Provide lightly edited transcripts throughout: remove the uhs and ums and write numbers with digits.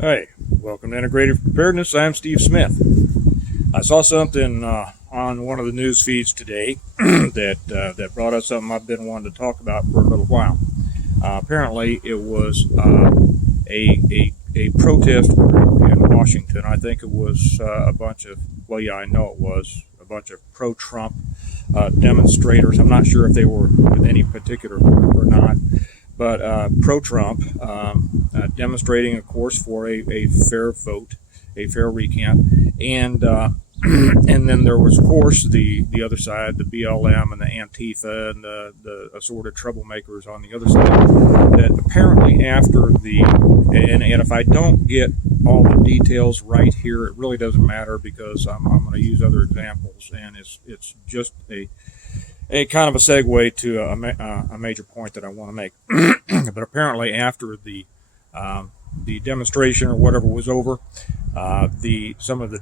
Hey, welcome to Integrative Preparedness. I'm Steve Smith. I saw something on one of the news feeds today that brought up something I've been wanting to talk about for a little while. Apparently, it was a protest group in Washington. I think it was a bunch of, well, yeah, I know it was a bunch of pro-Trump demonstrators. I'm not sure if they were with any particular group or not, but pro-Trump, demonstrating, of course, for a fair vote, a fair recount, and and then there was, of course, the other side, the BLM and the Antifa and the assorted troublemakers on the other side. That apparently after and if I don't get all the details right here, it really doesn't matter because I'm going to use other examples, and it's just a kind of a segue to a major point that I want to make. But apparently, after the demonstration or whatever was over, some of the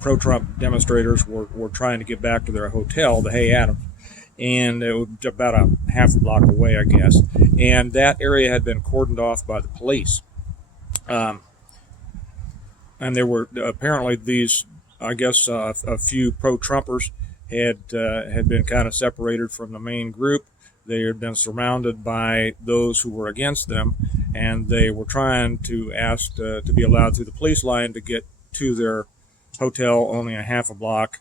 pro-Trump demonstrators, were trying to get back to their hotel, the Hay Adams, and it was about a half a block away, I guess. And that area had been cordoned off by the police. And there were apparently these, I guess, a few pro-Trumpers had been kind of separated from the main group. They had been surrounded by those who were against them, and they were trying to ask to be allowed through the police line to get to their hotel only a half a block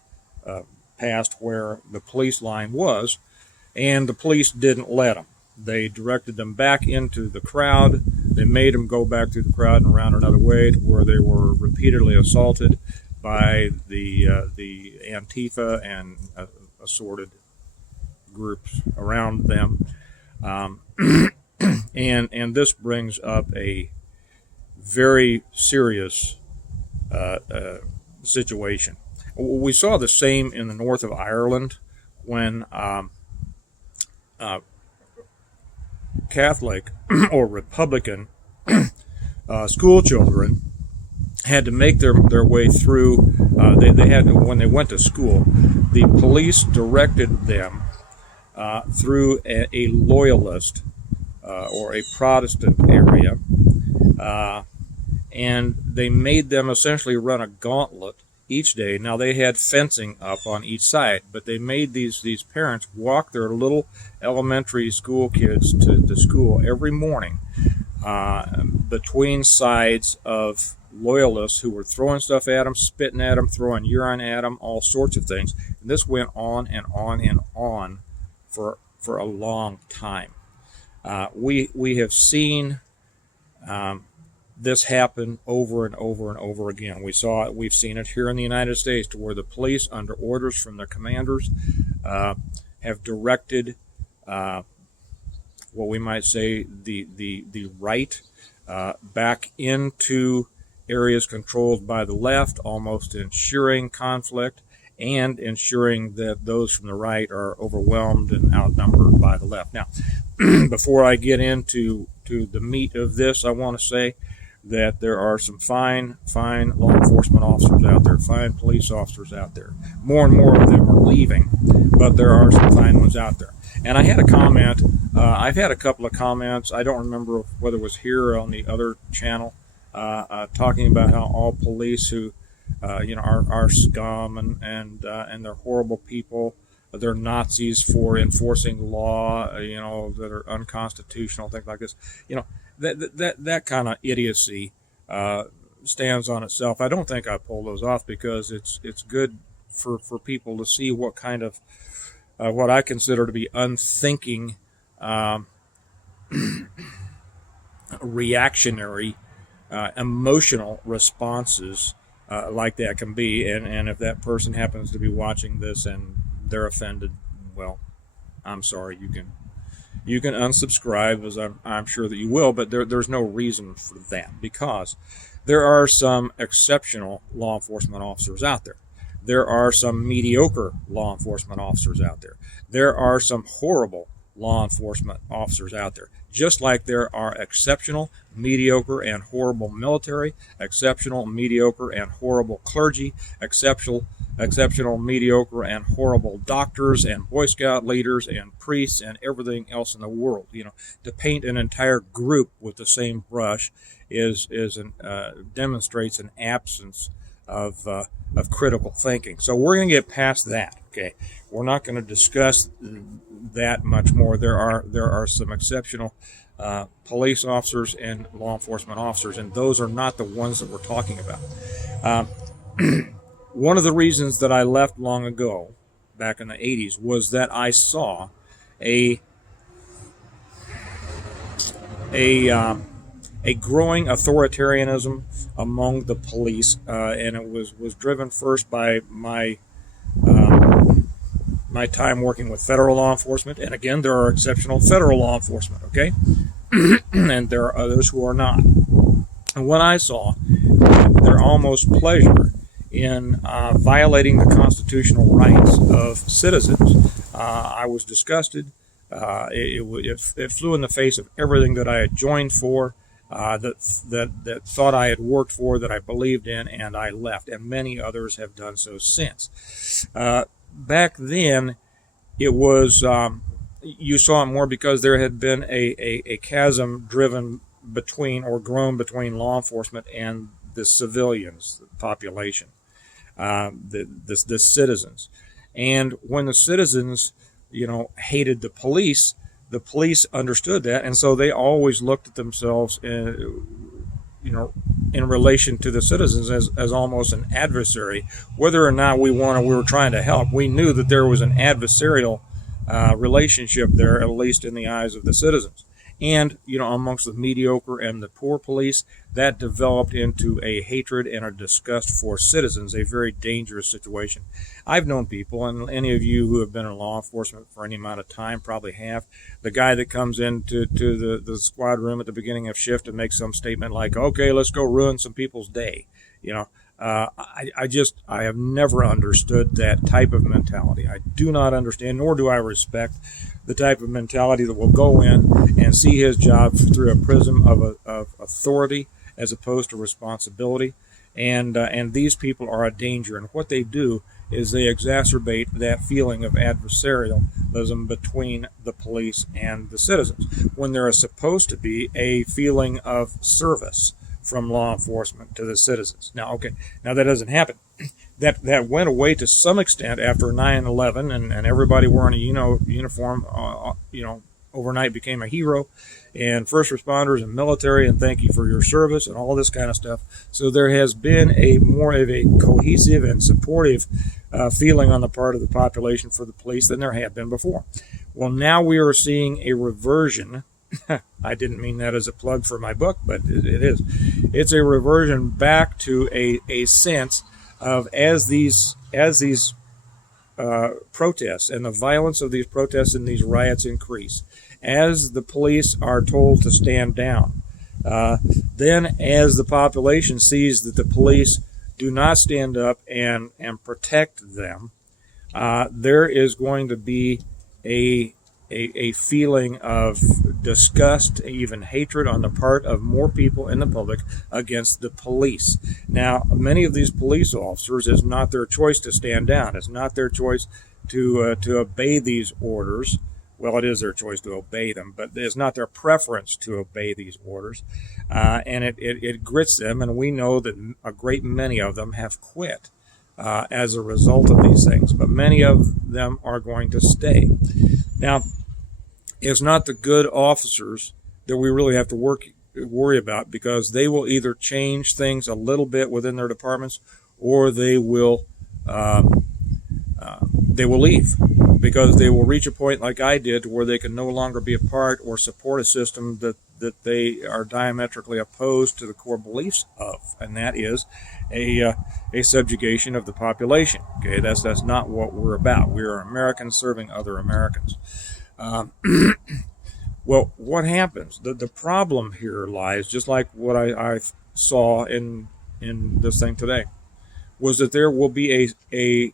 past where the police line was, and the police didn't let them. They directed them back into the crowd. They made them go back through the crowd and around another way to where they were repeatedly assaulted by the Antifa and assorted groups around them, and this brings up a very serious situation. We saw the same in the north of Ireland when Catholic or Republican school children had to make their way through. They had to, when they went to school, the police directed them through a loyalist or a Protestant area, and they made them essentially run a gauntlet each day. Now, they had fencing up on each side, but they made these parents walk their little elementary school kids to school every morning between sides of loyalists who were throwing stuff at them, spitting at them, throwing urine at them, all sorts of things. And this went on and on and on for a long time. We have seen this happen over and over and over again. We've seen it here in the United States, to where the police, under orders from their commanders, have directed what we might say the right back into areas controlled by the left, almost ensuring conflict and ensuring that those from the right are overwhelmed and outnumbered by the left. Now, before I get into the meat of this, I want to say that there are some fine law enforcement officers out there, fine police officers out there. More and more of them are leaving, but there are some fine ones out there. And I had a comment. I've had a couple of comments. I don't remember whether it was here or on the other channel, talking about how all police who are scum and they're horrible people. They're Nazis for enforcing law, that are unconstitutional, things like this. That kind of idiocy stands on itself. I don't think I pull those off because it's good for people to see what kind of what I consider to be unthinking, reactionary, emotional responses like that can be. And if that person happens to be watching this and they're offended, well, I'm sorry. You can unsubscribe, as I'm sure that you will, but there's no reason for that, because there are some exceptional law enforcement officers out there. There are some mediocre law enforcement officers out there. There are some horrible law enforcement officers out there. Just like there are exceptional, mediocre, and horrible military, exceptional, mediocre, and horrible clergy, exceptional, exceptional, mediocre, and horrible doctors and Boy Scout leaders and priests and everything else in the world. To paint an entire group with the same brush demonstrates an absence of critical thinking. So we're going to get past that. Okay, we're not going to discuss that much more. There are some exceptional police officers and law enforcement officers, and those are not the ones that we're talking about. One of the reasons that I left long ago, back in the 80s, was that I saw a growing authoritarianism among the police, and it was driven first by my time working with federal law enforcement. And again, there are exceptional federal law enforcement, okay? And there are others who are not. And what I saw, their almost pleasure in violating the constitutional rights of citizens. I was disgusted. It flew in the face of everything that I had joined for, that thought I had worked for, that I believed in, and I left. And many others have done so since. Back then, it was you saw it more because there had been a chasm driven between or grown between law enforcement and the civilians, the population, the citizens. And when the citizens, hated the police understood that, and so they always looked at themselves, in relation to the citizens as almost an adversary. Whether or not we were trying to help, we knew that there was an adversarial relationship there, at least in the eyes of the citizens. And, amongst the mediocre and the poor police, that developed into a hatred and a disgust for citizens, a very dangerous situation. I've known people, and any of you who have been in law enforcement for any amount of time probably have, the guy that comes into the squad room at the beginning of shift and makes some statement like, okay, let's go ruin some people's day. I have never understood that type of mentality. I do not understand, nor do I respect the type of mentality that will go in and see his job through a prism of authority as opposed to responsibility. And these people are a danger. And what they do is they exacerbate that feeling of adversarialism between the police and the citizens, when there is supposed to be a feeling of service from law enforcement to the citizens. Now that doesn't happen. That went away to some extent after 9/11, and everybody wearing a uniform, overnight became a hero, and first responders and military, and thank you for your service and all this kind of stuff. So there has been a more of a cohesive and supportive feeling on the part of the population for the police than there had been before. Well, now we are seeing a reversion. I didn't mean that as a plug for my book, but it is. It's a reversion back to a sense of as these protests and the violence of these protests and these riots increase, as the police are told to stand down, then as the population sees that the police do not stand up and protect them, there is going to be a feeling of disgust, even hatred on the part of more people in the public against the police. Now, many of these police officers, it's not their choice to stand down. It's not their choice to obey these orders. Well, it is their choice to obey them, but it's not their preference to obey these orders. And it grits them, and we know that a great many of them have quit as a result of these things, but many of them are going to stay. Now, it's not the good officers that we really have to worry about, because they will either change things a little bit within their departments, or they will leave, because they will reach a point like I did where they can no longer be a part or support a system that they are diametrically opposed to the core beliefs of, and that is a subjugation of the population. Okay, that's not what we're about. We are Americans serving other Americans. Well, what happens? The problem here lies, just like what I saw in this thing today, was that there will be a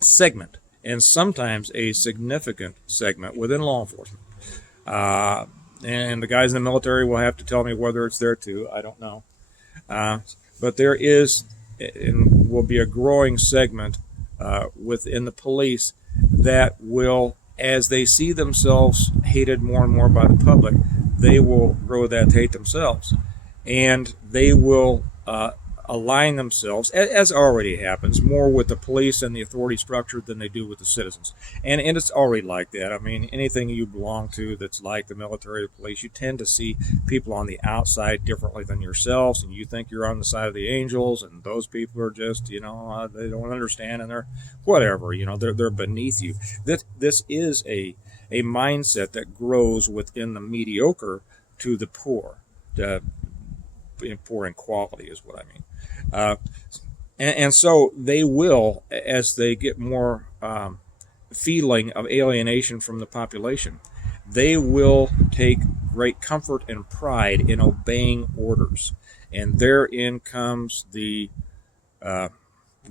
segment, and sometimes a significant segment within law enforcement. And the guys in the military will have to tell me whether it's there too. I don't know. But there is and will be a growing segment within the police that will, as they see themselves hated more and more by the public, they will grow that hate themselves, and they will align themselves, as already happens, more with the police and the authority structure than they do with the citizens. And it's already like that. I mean, anything you belong to that's like the military or the police, you tend to see people on the outside differently than yourselves, and you think you're on the side of the angels, and those people are just, they don't understand, and they're whatever, they're beneath you. This is a mindset that grows within the mediocre to the poor. Poor in quality is what I mean. And so they will, as they get more feeling of alienation from the population, they will take great comfort and pride in obeying orders. And therein comes the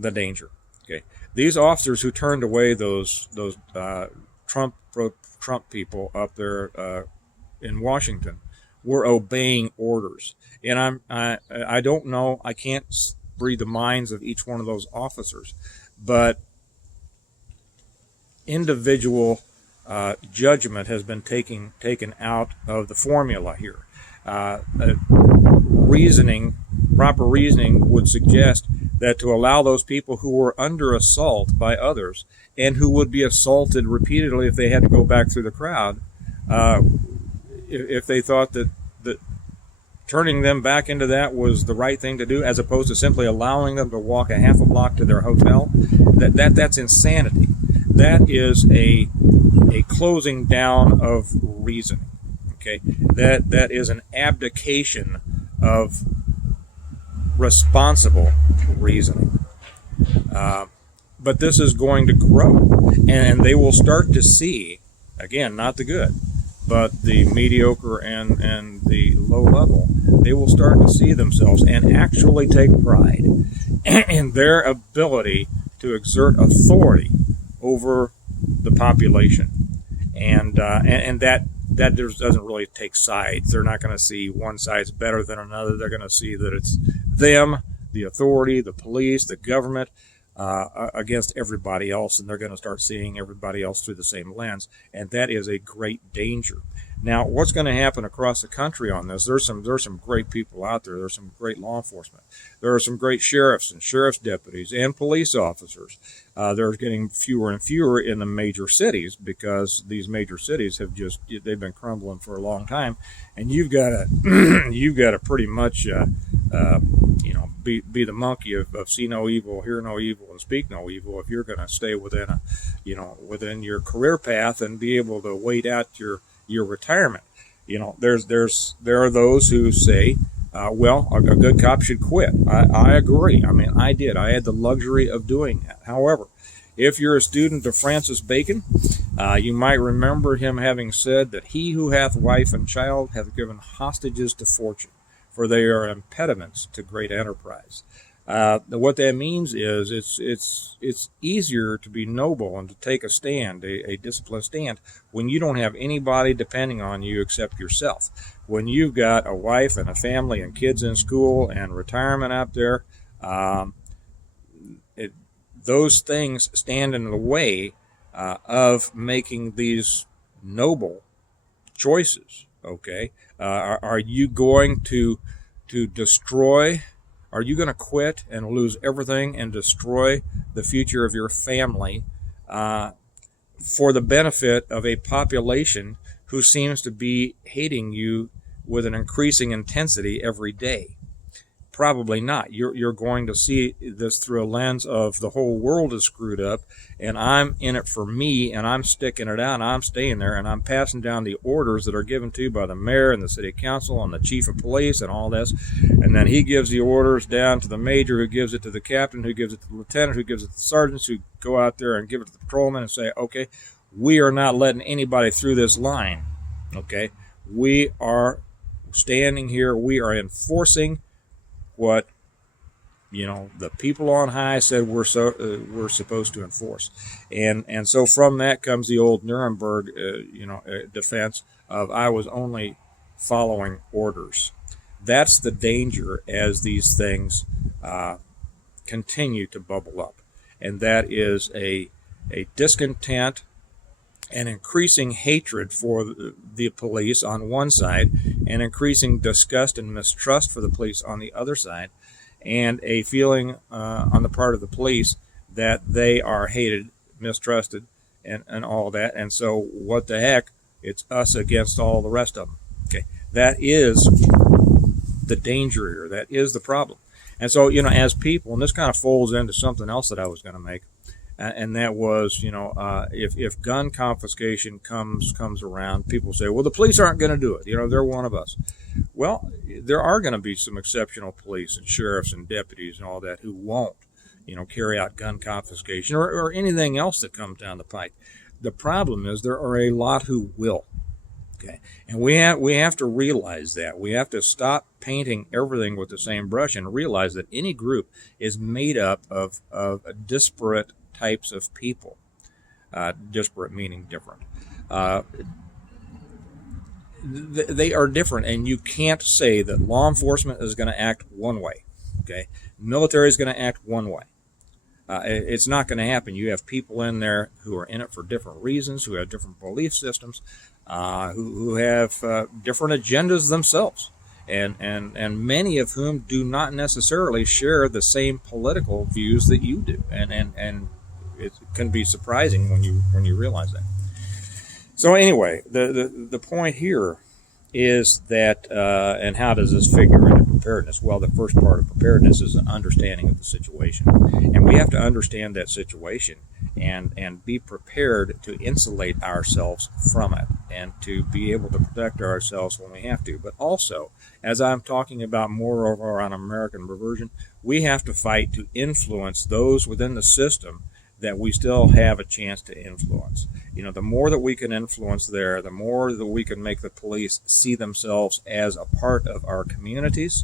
danger. Okay, these officers who turned away those Trump people up there in Washington were obeying orders. And I don't know, I can't read the minds of each one of those officers, but individual judgment has been taken out of the formula here. Proper reasoning would suggest that to allow those people who were under assault by others and who would be assaulted repeatedly if they had to go back through the crowd, if they thought that turning them back into that was the right thing to do, as opposed to simply allowing them to walk a half a block to their hotel, that's insanity. That is a closing down of reasoning. Okay, that is an abdication of responsible reasoning. But this is going to grow, and they will start to see, again, not the good, but the mediocre and the low level, they will start to see themselves and actually take pride in their ability to exert authority over the population. And that doesn't really take sides. They're not going to see one side's better than another. They're going to see that it's them, the authority, the police, the government, against everybody else, and they're going to start seeing everybody else through the same lens, and that is a great danger. Now, what's going to happen across the country on this? There's some great people out there. There's some great law enforcement. There are some great sheriffs and sheriff's deputies and police officers. They're getting fewer and fewer in the major cities because these major cities they've been crumbling for a long time, and you've got to pretty much be the monkey of see no evil, hear no evil, and speak no evil if you're going to stay within your career path and be able to wait out your retirement. There are those who say, well, a good cop should quit. I agree. I mean, I had the luxury of doing that. However, if you're a student of Francis Bacon, you might remember him having said that he who hath wife and child hath given hostages to fortune, for they are impediments to great enterprise. What that means is it's easier to be noble and to take a stand, a disciplined stand, when you don't have anybody depending on you except yourself. When you've got a wife and a family and kids in school and retirement out there, those things stand in the way of making these noble choices. Okay, are you going to destroy? Are you going to quit and lose everything and destroy the future of your family for the benefit of a population who seems to be hating you with an increasing intensity every day? Probably not. You're going to see this through a lens of the whole world is screwed up, and I'm in it for me, and I'm sticking it out, and I'm staying there, and I'm passing down the orders that are given to by the mayor and the city council and the chief of police and all this, and then he gives the orders down to the major, who gives it to the captain, who gives it to the lieutenant, who gives it to the sergeants, who go out there and give it to the patrolmen and say, okay, we are not letting anybody through this line. Okay, we are standing here, we are enforcing what the people on high said we're supposed to enforce, and so from that comes the old Nuremberg defense of I was only following orders. That's the danger as these things continue to bubble up, and that is a discontent and increasing hatred for the police on one side, and increasing disgust and mistrust for the police on the other side, and a feeling on the part of the police that they are hated, mistrusted, and all that. And so what the heck, it's us against all the rest of them. Okay, that is the danger here. That is the problem. And so, as people, and this kind of folds into something else that I was going to make, and that was, if gun confiscation comes around, people say, well, the police aren't going to do it. They're one of us. Well, there are going to be some exceptional police and sheriffs and deputies and all that who won't, carry out gun confiscation or anything else that comes down the pike. The problem is there are a lot who will. Okay, and we have to realize that. We have to stop painting everything with the same brush and realize that any group is made up of disparate types of people. Disparate meaning different. They are different, and you can't say that law enforcement is going to act one way. Okay, military is going to act one way. It's not going to happen. You have people in there who are in it for different reasons, who have different belief systems, who have different agendas themselves, and many of whom do not necessarily share the same political views that you do, and it can be surprising when you realize that. So anyway, the point here is that, and how does this figure into preparedness? Well, the first part of preparedness is an understanding of the situation, and we have to understand that situation and be prepared to insulate ourselves from it and to be able to protect ourselves when we have to. But also, as I'm talking about more over on American Reversion, we have to fight to influence those within the system that we still have a chance to influence. The more that we can influence there, the more that we can make the police see themselves as a part of our communities,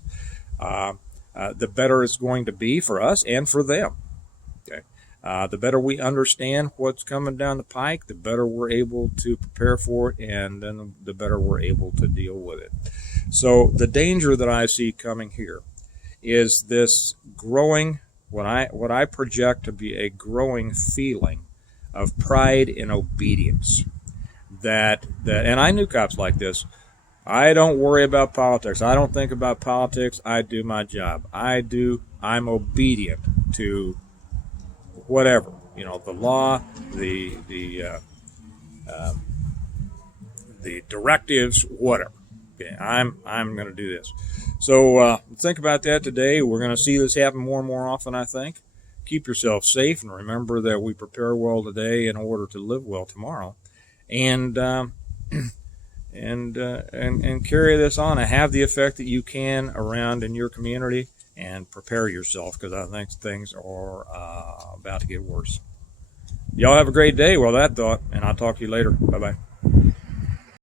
the better it's going to be for us and for them. Okay, the better we understand what's coming down the pike, the better we're able to prepare for it, and then the better we're able to deal with it. So the danger that I see coming here is this growing, what I project to be a growing feeling of pride in obedience. That and I knew cops like this. I don't worry about politics. I don't think about politics. I do my job. I'm obedient to whatever, the law, the directives, whatever. Okay, I'm going to do this. So think about that today. We're going to see this happen more and more often, I think. Keep yourself safe, and remember that we prepare well today in order to live well tomorrow, and carry this on and have the effect that you can around in your community, and prepare yourself, because I think things are about to get worse. Y'all have a great day. Well, that thought, and I'll talk to you later. Bye-bye.